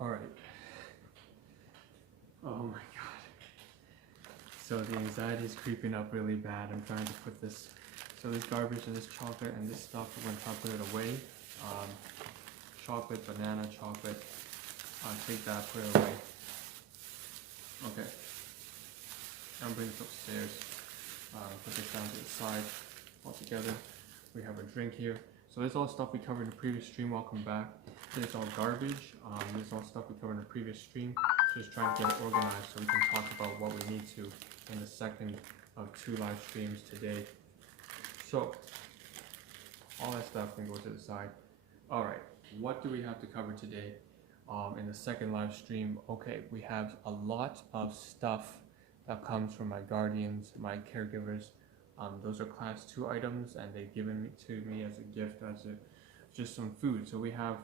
Alright. Oh my god. So the anxiety is creeping up really bad. I'm trying to put this, so this garbage and this chocolate and this stuff, I'm going to try to put it away. Chocolate, banana, chocolate. Take that, put it away. Okay. I'm bringing this upstairs. Put this down to the side altogether. We have a drink here. So this is all stuff we covered in the previous stream. Welcome back. This is all garbage. This is all stuff we covered in the previous stream. Just trying to get it organized so we can talk about what we need to in the second of 2 live streams today. So all that stuff can go to the side. All right, what do we have to cover today in the second live stream? Okay, we have a lot of stuff that comes from my guardians, my caregivers. Those are class 2 items, and they've given it to me as a gift, just some food. So we have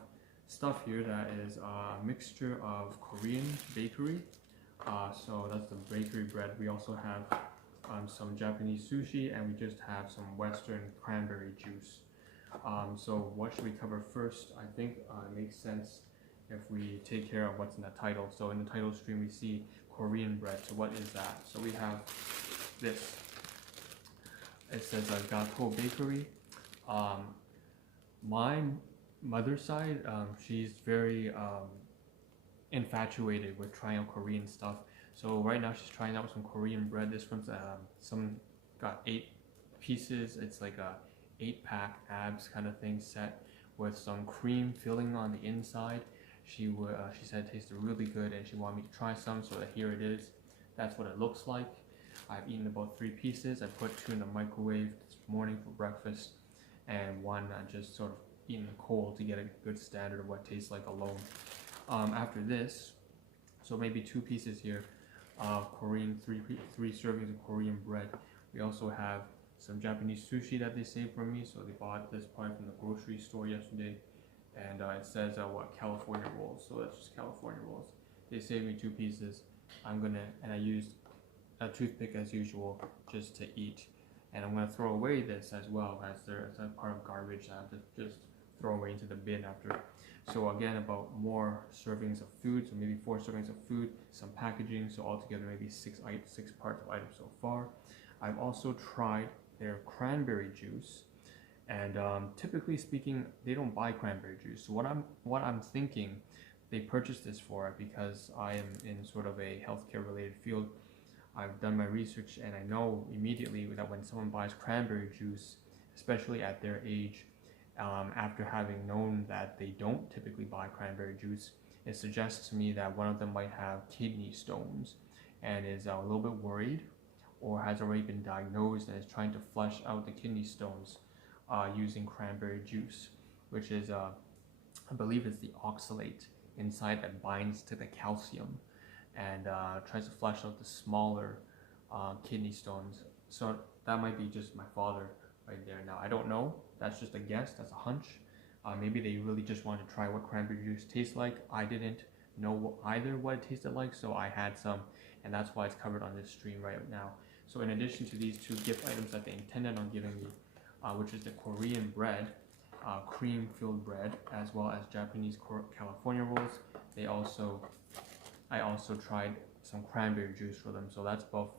stuff here that is a mixture of Korean bakery. So that's the bakery bread. We also have some Japanese sushi, and we just have some Western cranberry juice. So what should we cover first? I think it makes sense if we take care of what's in the title. So in the title stream we see Korean bread. So what is that? So we have this. It says Gato Bakery. My mother's side, she's very infatuated with trying out Korean stuff. So right now she's trying out some Korean bread. This one's got 8 pieces. It's like a 8-pack abs kind of thing set with some cream filling on the inside. She said it tasted really good and she wanted me to try some, so here it is. That's what it looks like. I've eaten about 3 pieces. I put 2 in the microwave this morning for breakfast, and 1 I just sort of eaten cold to get a good standard of what it tastes like alone. After this, so maybe 2 pieces here of Korean, 3 servings of Korean bread. We also have some Japanese sushi that they saved from me. So they bought this probably from the grocery store yesterday, and it says California rolls. So that's just California rolls. They saved me 2 pieces. And I used a toothpick as usual just to eat, and I'm gonna throw away this as well as a part of garbage that I have to just throw away into the bin after. So again, about more servings of food, so maybe 4 servings of food, some packaging, so altogether maybe 6 parts of items so far. I've also tried their cranberry juice, and typically speaking, they don't buy cranberry juice. So what I'm thinking, they purchased this for it because I am in sort of a healthcare related field. I've done my research, and I know immediately that when someone buys cranberry juice, especially at their age, after having known that they don't typically buy cranberry juice, it suggests to me that one of them might have kidney stones and is a little bit worried, or has already been diagnosed and is trying to flush out the kidney stones using cranberry juice, which is, I believe it's the oxalate inside that binds to the calcium and tries to flush out the smaller kidney stones. So that might be just my father right there. Now, I don't know. That's just a guess. That's a hunch. Maybe they really just wanted to try what cranberry juice tastes like. I didn't know either what it tasted like, so I had some, and that's why it's covered on this stream right now. So in addition to these 2 gift items that they intended on giving me, which is the Korean bread, cream-filled bread, as well as Japanese California rolls, I also tried some cranberry juice for them. So that's about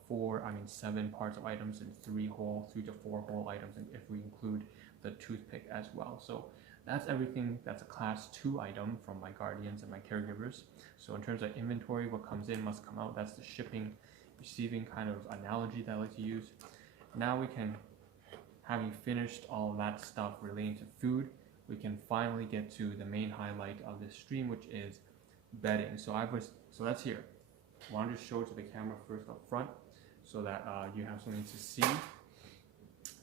7 parts of items and 3 to 4 whole items, and if we include the toothpick as well. So that's everything. That's a class 2 item from my guardians and my caregivers. So in terms of inventory, what comes in must come out. That's the shipping, receiving kind of analogy that I like to use. Now we can, having finished all that stuff relating to food, we can finally get to the main highlight of this stream, which is bedding. So that's here. I wanted to show it to the camera first up front so that you have something to see.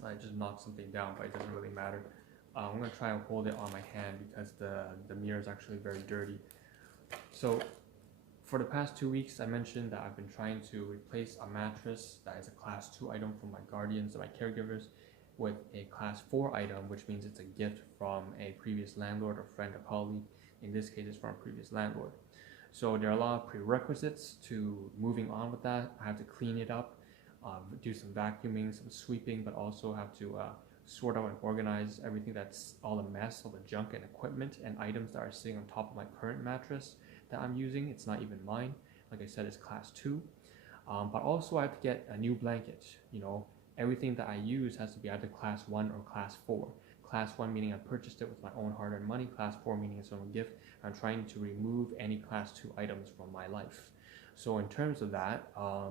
I just knocked something down, but it doesn't really matter. I'm going to try and hold it on my hand because the mirror is actually very dirty. So for the past 2 weeks, I mentioned that I've been trying to replace a mattress that is a class 2 item from my guardians and my caregivers with a class 4 item, which means it's a gift from a previous landlord or friend or colleague. In this case, it's from a previous landlord. So there are a lot of prerequisites to moving on with that. I have to clean it up, do some vacuuming, some sweeping, but also have to sort out and organize everything that's all the mess, all the junk and equipment and items that are sitting on top of my current mattress that I'm using. It's not even mine. Like I said, it's class 2. But also I have to get a new blanket. You know, everything that I use has to be either class 1 or class 4. Class 1 meaning I purchased it with my own hard-earned money. Class 4 meaning it's a gift. I'm trying to remove any class 2 items from my life. So in terms of that,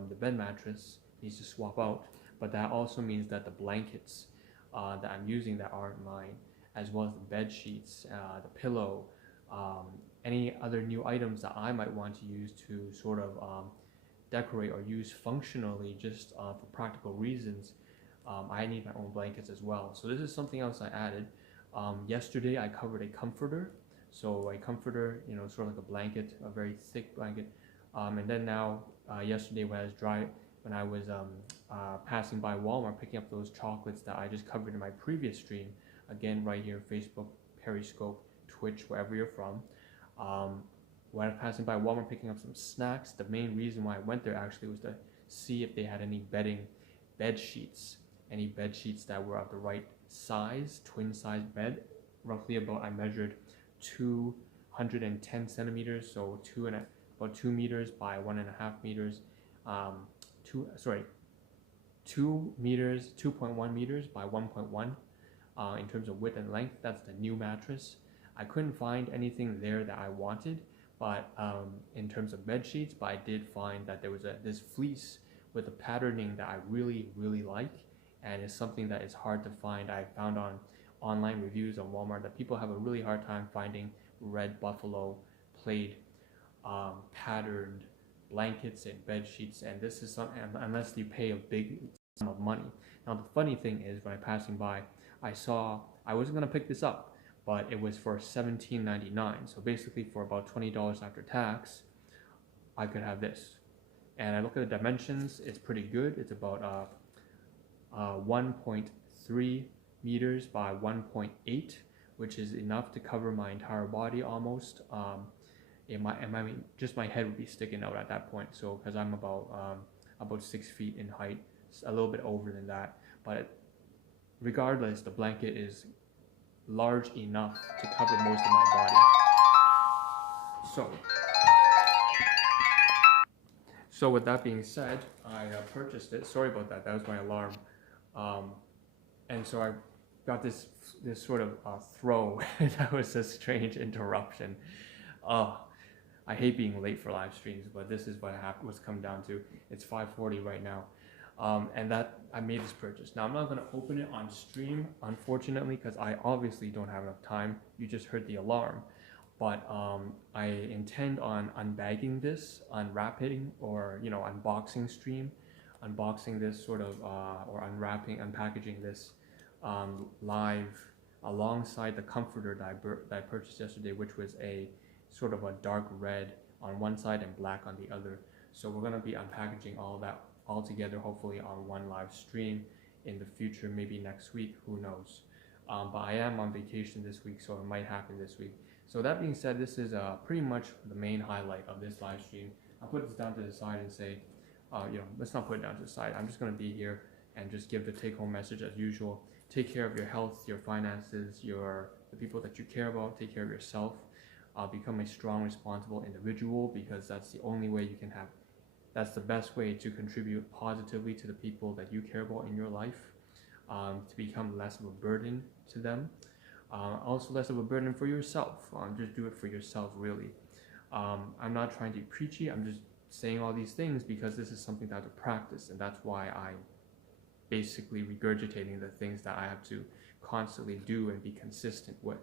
the bed mattress needs to swap out. But that also means that the blankets that I'm using that aren't mine, as well as the bed sheets, the pillow, any other new items that I might want to use to sort of decorate or use functionally just for practical reasons, I need my own blankets as well. So this is something else I added. Yesterday I covered a comforter. So a comforter, you know, sort of like a blanket, a very thick blanket. And then now, yesterday when I was passing by Walmart picking up those chocolates that I just covered in my previous stream, again right here, Facebook, Periscope, Twitch, wherever you're from. When I was passing by Walmart picking up some snacks, the main reason why I went there actually was to see if they had any bed sheets that were of the right size, twin size bed. Roughly I measured 210 centimeters, so about 2 meters by 1.5 meters, 2.1 meters by 1.1 in terms of width and length. That's the new mattress. I couldn't find anything there that I wanted, but in terms of bed sheets, but I did find that there was this fleece with a patterning that I really, really like, and it's something that is hard to find. I found on online reviews on Walmart that people have a really hard time finding red buffalo plaid patterned blankets and bed sheets, and this is something unless you pay a big sum of money. Now the funny thing is, when I passing by, I wasn't gonna pick this up, but it was for $17.99. So basically for about $20 after tax, I could have this. And I look at the dimensions, it's pretty good. It's about 1.3 meters by 1.8, which is enough to cover my entire body almost. Just my head would be sticking out at that point. So because I'm about 6 feet in height, a little bit over than that. But regardless, the blanket is large enough to cover most of my body. So with that being said, I purchased it. Sorry about that. That was my alarm. And so I got this sort of throw. That was a strange interruption. I hate being late for live streams, but this is what's come down to. It's 5:40 right now. And that I made this purchase. Now I'm not going to open it on stream, unfortunately, because I obviously don't have enough time. You just heard the alarm. But I intend on unbagging this, unwrapping, or unboxing stream, unboxing this sort of, or unpackaging this live alongside the comforter that I purchased yesterday, which was a sort of a dark red on one side and black on the other. So we're going to be unpackaging all that all together, hopefully on one live stream in the future, maybe next week, who knows. But I am on vacation this week, so it might happen this week. So that being said, this is pretty much the main highlight of this live stream. I'll put this down to the side and say, let's not put it down to the side. I'm just going to be here and just give the take-home message as usual. Take care of your health, your finances, the people that you care about. Take care of yourself. Become a strong, responsible individual, because that's the only way you can have. That's the best way to contribute positively to the people that you care about in your life, to become less of a burden to them. Also less of a burden for yourself. Just do it for yourself, really. I'm not trying to be preachy. I'm just saying all these things because this is something that I have to practice, and that's why I'm basically regurgitating the things that I have to constantly do and be consistent with.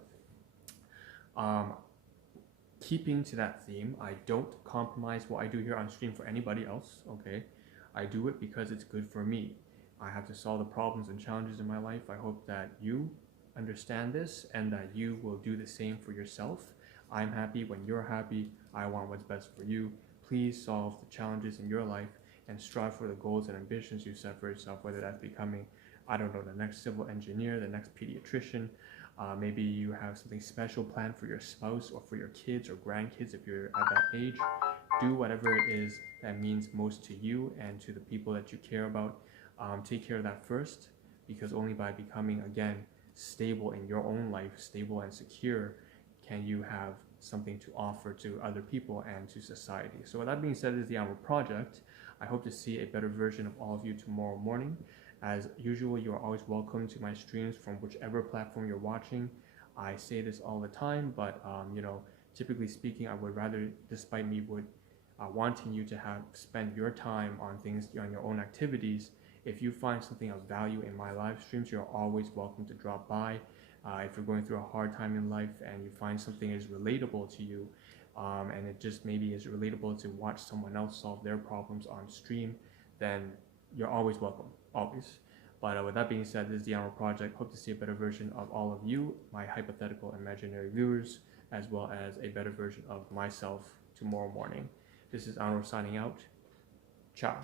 Keeping to that theme, I don't compromise what I do here on stream for anybody else, okay? I do it because it's good for me. I have to solve the problems and challenges in my life. I hope that you understand this and that you will do the same for yourself. I'm happy when you're happy. I want what's best for you. Please solve the challenges in your life and strive for the goals and ambitions you set for yourself, whether that's becoming, I don't know, the next civil engineer, the next pediatrician. Maybe you have something special planned for your spouse or for your kids or grandkids if you're at that age. Do whatever it is that means most to you and to the people that you care about. Take care of that first, because only by becoming, again, stable in your own life, stable and secure, can you have something to offer to other people and to society. So with that being said, this is the Ahn Rho Project. I hope to see a better version of all of you tomorrow morning. As usual, you are always welcome to my streams from whichever platform you're watching. I say this all the time, but typically speaking, I would rather, despite me wanting you to spend your time on things, on your own activities, if you find something of value in my live streams, you're always welcome to drop by. If you're going through a hard time in life and you find something is relatable to you, and it just maybe is relatable to watch someone else solve their problems on stream, then you're always welcome, always. But with that being said, this is the Ahn Rho Project. Hope to see a better version of all of you, my hypothetical imaginary viewers, as well as a better version of myself tomorrow morning. This is Ahn Rho signing out. Ciao.